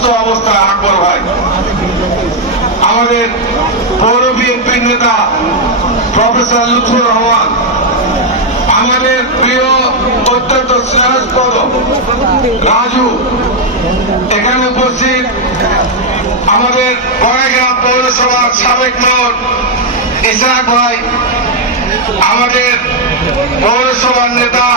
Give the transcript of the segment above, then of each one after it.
অসুস্থ অবস্থায় আকবর ভাই আমাদের পৌর বিএনপির নেতা প্রফেসর লুৎফুর রহমান, আমাদের প্রিয় অত্যন্ত স্নেহস্পদ রাজু, এখানে উপস্থিত আমাদের বড়াইগ্রাম পৌরসভার সাবেক মেয়র ইসাক ভাই, আমাদের পৌরসভার নেতা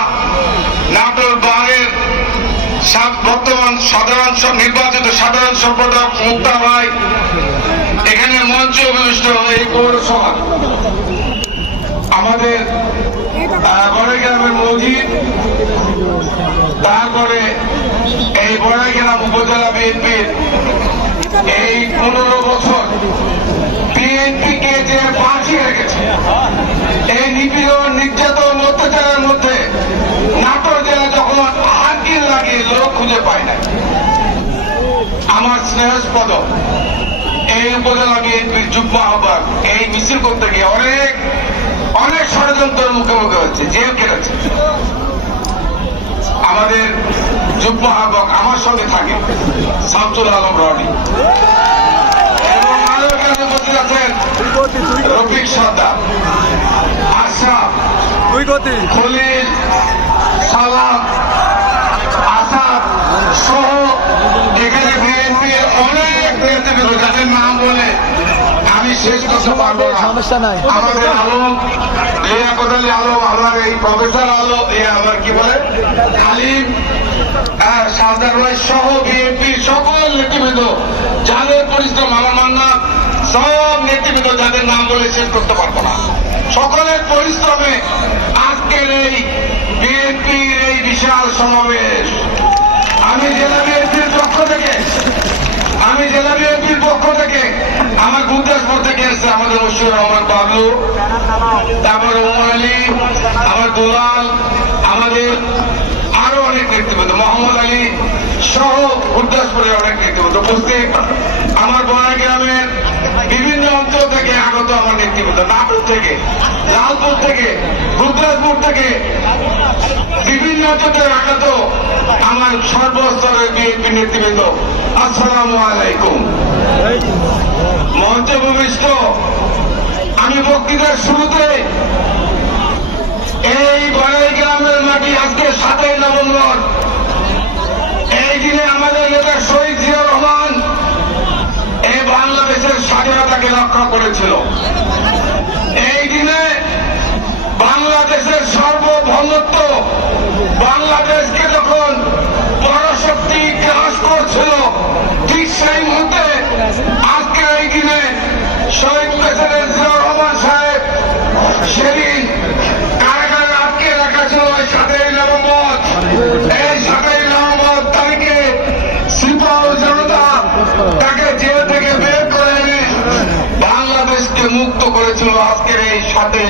বর্তমান সাধারণ নির্বাচিত সাধারণ সম্পাদক মুক্তা ভাই এখানে মঞ্চ উপবিষ্ট এই পৌরসভা। আমাদের তারপরে এই বড়াইগ্রাম উপজেলা বিএনপির এই পনেরো বছর বিএনপিকে যে বাঁচিয়ে রেখেছে, এই নিপীড়ন স্নেহস্পদ এই উপজেলা বিএনপির যুগ্ম আহ্বায়ক এই মিছিল করতে গিয়ে অনেক অনেক ষড়যন্ত্রের মুখে মুখে হচ্ছে জেল কেটেছে আমাদের যুগ্ম আহ্বায়ক আমার সঙ্গে থাকে শামসুল আলম রনি। এবং আরও এখানে উপস্থিত আছেন রফিক সর্দার। আশরাফ দুই গতি। খলিল সালাম আসাদ সহ এখানে বিএনপির অনেক নেতৃবৃন্দ যাদের নাম বলে আমি শেষ করতে পারব না। সমস্যা নাই। আমাদের আলম লিয়াকত আলী আলম আমার এই প্রফেসর আলম এ আমার কি বলে? আলিম সারদার ভাই সহ বিএনপি সকল নেতৃবৃন্দ যাদের পরিশ্রম আমার মান্না সব নেতৃবৃন্দ যাদের নাম বলে শেষ করতে পারব না। সকলের পরিশ্রমে আজকের এই বিএনপির এই বিশাল সমাবেশ। আমি জেলা বিএনপির পক্ষ থেকে আমি জেলা বিএনপির পক্ষ থেকে আমার গুরদাসপুর থেকে আমাদের রহমান বাবলু তারপরে ওমর আলী, আমার দুলাল, আমাদের আরও অনেক নেতৃবৃন্দ, মোহাম্মদ আলী সহ গুরদাসপুরের অনেক নেতৃবৃন্দ উপস্থিত। আমার বড়া গ্রামের বিভিন্ন অঞ্চল থেকে আগত আমার নেতৃবৃন্দ নাটক থেকে, লালপুর থেকে গুরদাসপুর থেকে বিভিন্ন অঞ্চলের আগত আমার সর্বস্তরের বিএনপি নেতৃবৃন্দ। আসসালামু আলাইকুম। মঞ্চ ভূমিষ্ঠ আমি বক্তৃতার শুরুতে এই বড়াই গ্রামের মাটি আজকে সাতই নভেম্বর। এই দিনে আমাদের নেতা শহীদ জিয়া রহমান এই বাংলাদেশের স্বাধীনতাকে রক্ষা করেছিল। এই দিনে বাংলাদেশের সার্বভৌমত্ব বাংলাদেশকে যখন পরাশক্তি গ্রাস করছিল, ঠিক সেই মুহূর্তে আজকে এই দিনে শহীদ প্রেসিডেন্ট সেদিন কারাগারে আটকে রাখা ছিল সাতই নভেম্বর। এই সাতই নভেম্বর তারিখে সিপাহ জনতা তাকে জেল থেকে বের করে বাংলাদেশকে মুক্ত করেছিল। আজকের এই সাতই